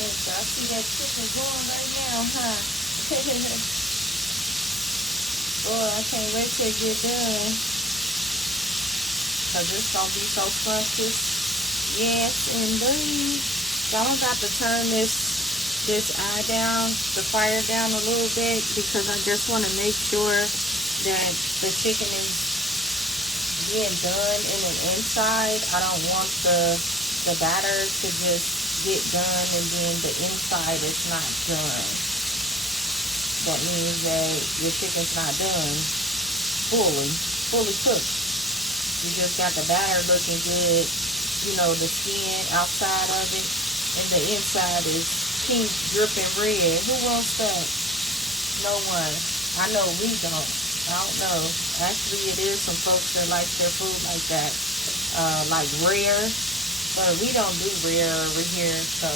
So I see that chicken going right now, huh? Boy, I can't wait till it get done. Cause it's gonna be so scrumptious. Yes, indeed. So I'm about to turn this eye down, the fire down a little bit, because I just want to make sure that the chicken is being done in the inside. I don't want the batter to just get done and then the inside is not done. That means that your chicken's not done fully cooked. You just got the batter looking good, you know, the skin outside of it, and the inside is pink, dripping red. Who wants that? No one. I know we don't. I don't know. Actually, it is some folks that like their food like that, like rare, but we don't do rare over here. So,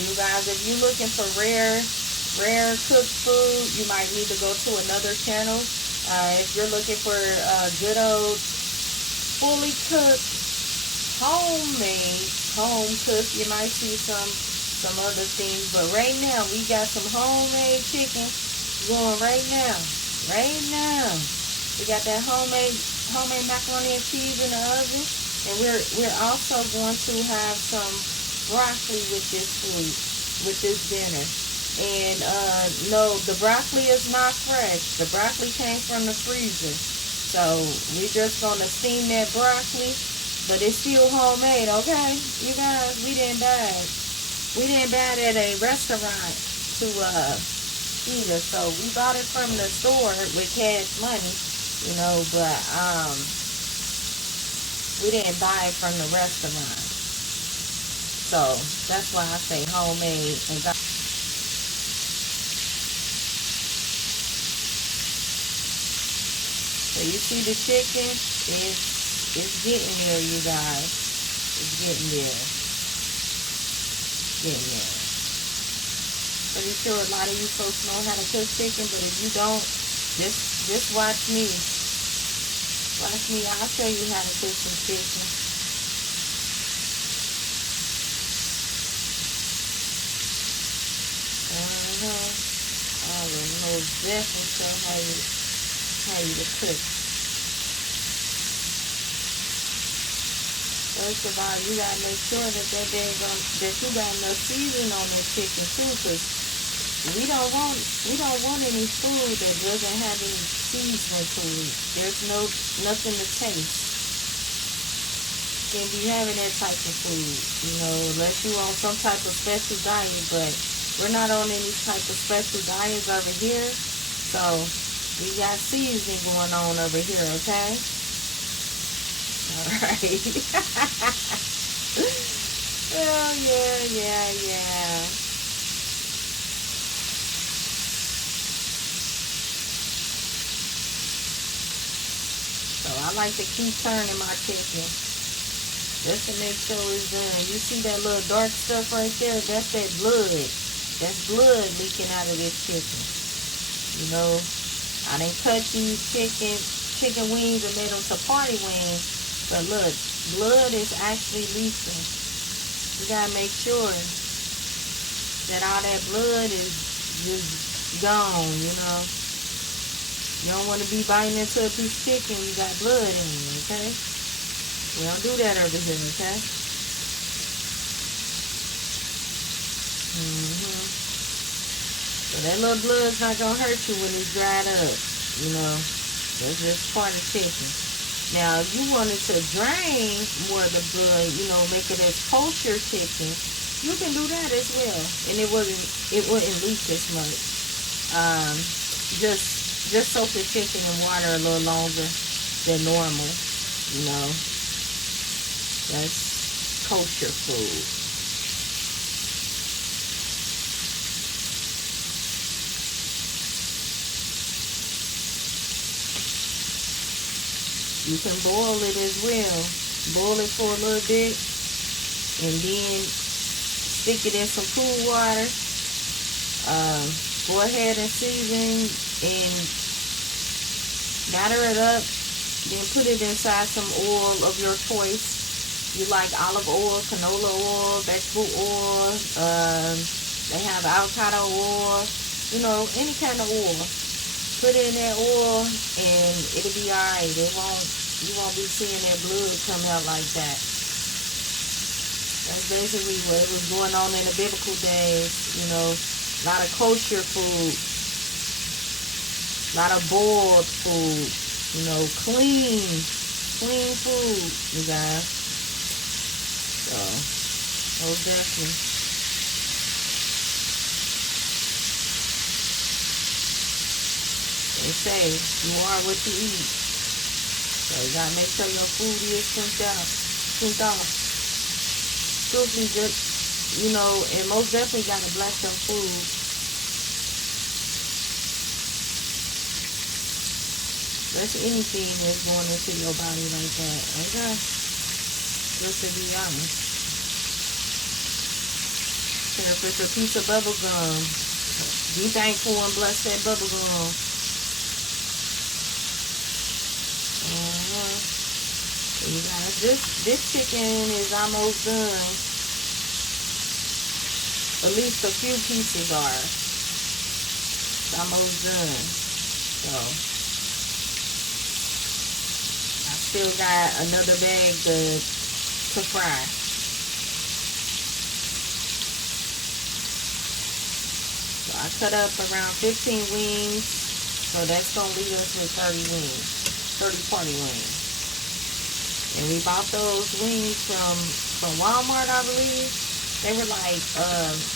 you guys, if you're looking for rare cooked food, you might need to go to another channel. If you're looking for good old fully cooked, homemade, home cooked, you might see some other things. But right now, we got some homemade chicken going right now. Right now, we got that homemade macaroni and cheese in the oven, and we're also going to have some broccoli with this food, with this dinner. And no, the broccoli is not fresh. The broccoli came from the freezer. So we're just gonna steam that broccoli, but it's still homemade, okay? You guys, we didn't buy it. We didn't buy it at a restaurant to eat it. So we bought it from the store with cash money, you know, but we didn't buy it from the restaurant. So that's why I say homemade and got. So you see the chicken is getting there, you guys. It's getting there. Getting there. Pretty sure a lot of you folks know how to cook chicken, but if you don't, just watch me. Watch me. I'll show you how to cook some chicken. I will most definitely show how you to cook. First of all, you gotta make sure that you got enough seasoning on that chicken too, because we don't want any food that doesn't have any seasoning to it. There's nothing to taste. Can't be having that type of food, you know, unless you on some type of special diet. But we're not on any type of special diets over here, so we got seasoning going on over here, okay? Alright. Oh, yeah. So I like to keep turning my chicken just to make sure it's done. You see that little dark stuff right there? That's that blood. That's blood leaking out of this chicken. You know, I done cut these chicken wings and made them to party wings. But look, blood is actually leaking. You gotta make sure that all that blood is just gone, you know. You don't want to be biting into a piece of chicken, you got blood in it, okay? We don't do that over here, okay? So that little blood's not gonna hurt you when it's dried up, you know. That's just part of chicken. Now, if you wanted to drain more of the blood, you know, make it as kosher chicken, you can do that as well, and it wouldn't leak as much. Just soak the chicken in water a little longer than normal, you know. That's kosher food. You can boil it as well. Boil it for a little bit and then stick it in some cool water. Go ahead and season and batter it up. Then put it inside some oil of your choice. You like olive oil, canola oil, vegetable oil. They have avocado oil. You know, any kind of oil. Put in that oil and it'll be alright. You won't be seeing that blood come out like that. That's basically what was going on in the biblical days. You know, a lot of kosher food, a lot of boiled food. You know, clean food, you guys. So, most definitely. They say you are what you eat. So you gotta make sure your food is cleaned off. Truthfully, just, you know, and most definitely gotta bless your food. That's anything that's going into your body like that. Okay? Just to be honest. So if it's a piece of bubble gum, be thankful and bless that bubble gum. So you guys, this chicken is almost done. At least a few pieces are. It's almost done. So I still got another bag to fry. So I cut up around 15 wings. So that's going to leave us with 30 wings. 30 party wings. And we bought those wings from Walmart, I believe. They were like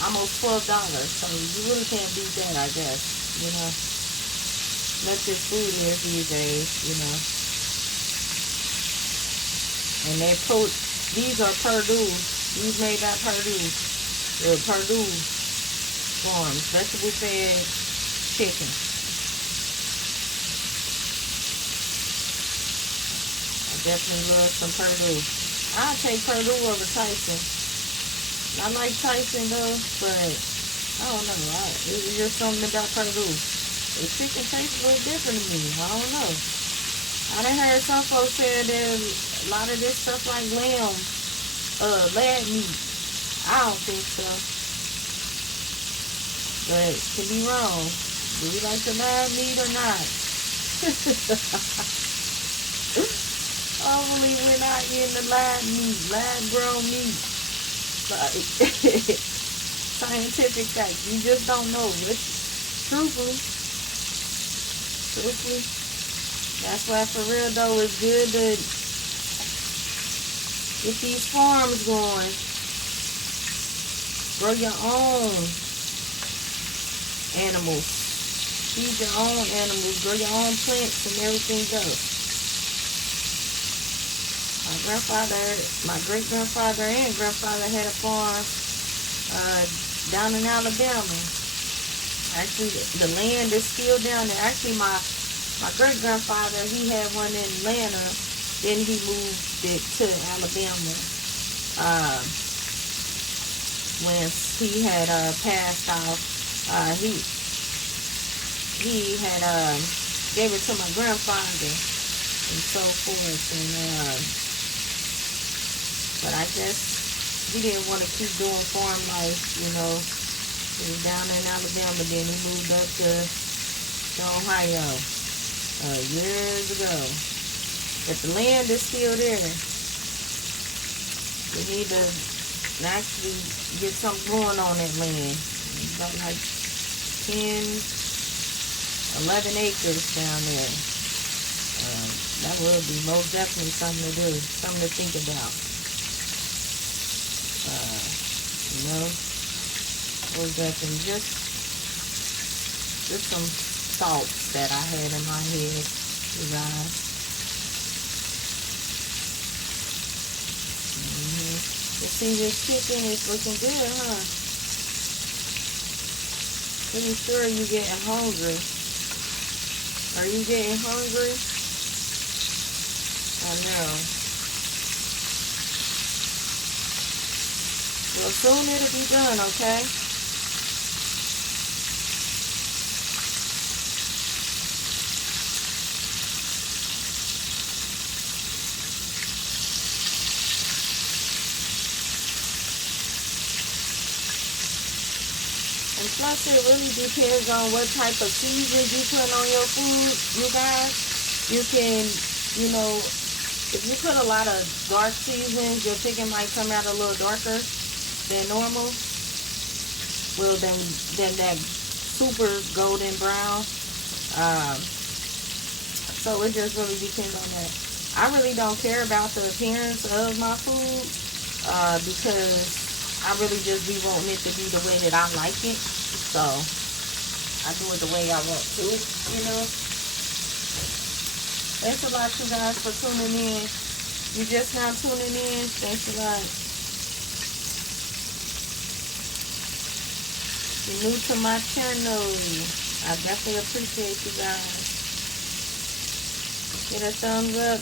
almost $12. So you really can't beat that, I guess. You know. That's just food is these days, you know. And these are Purdue. These made by Purdue. The Purdue Farms. Vegetable fed chicken. I definitely love some Purdue. I'll take Purdue over Tyson. I like Tyson though, but I don't know. It's just something about Purdue. The chicken tastes a little different to me. I don't know. I done heard some folks say that a lot of this stuff like lamb, lab meat. I don't think so. But could be wrong. Do we like the lab meat or not? Hopefully we're not getting the lab meat, lab grown meat. Like scientific facts. You just don't know. Truthfully. That's why for real though, it's good to get these farms going. Grow your own animals. Feed your own animals. Grow your own plants and everything else. My great-grandfather and grandfather had a farm down in Alabama. Actually, the land is still down there. Actually, my great-grandfather, he had one in Atlanta. Then he moved it to Alabama. When he had passed off, he had gave it to my grandfather and so forth. And but I guess he didn't want to keep doing farm life, you know. He was down in Alabama, then he moved up to Ohio years ago. But the land is still there. We need to actually get something going on that land. It's about like 10, 11 acres down there. That would be most definitely something to do, something to think about. You know, most definitely just some thoughts that I had in my head, you guys. You see, this chicken is looking good, huh? Pretty sure you're getting hungry. Are you getting hungry? I know. Well, soon it'll be done, okay? Plus, it really depends on what type of seasoning you put on your food, you guys. You can, you know, if you put a lot of dark seasonings, your chicken might come out a little darker than normal. Well, than that super golden brown. So it just really depends on that. I really don't care about the appearance of my food because I really just be wanting it to be the way that I like it. So I do it the way I want to, you know. Thanks a lot, you guys, for tuning in. You just now tuning in. Thanks a lot. If you're new to my channel, I definitely appreciate you guys. Get a thumbs up.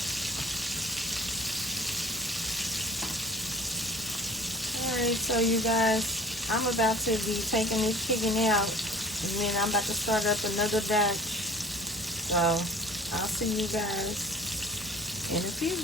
Alright, so you guys, I'm about to be taking this chicken out. And then I'm about to start up another batch. So, I'll see you guys in a few.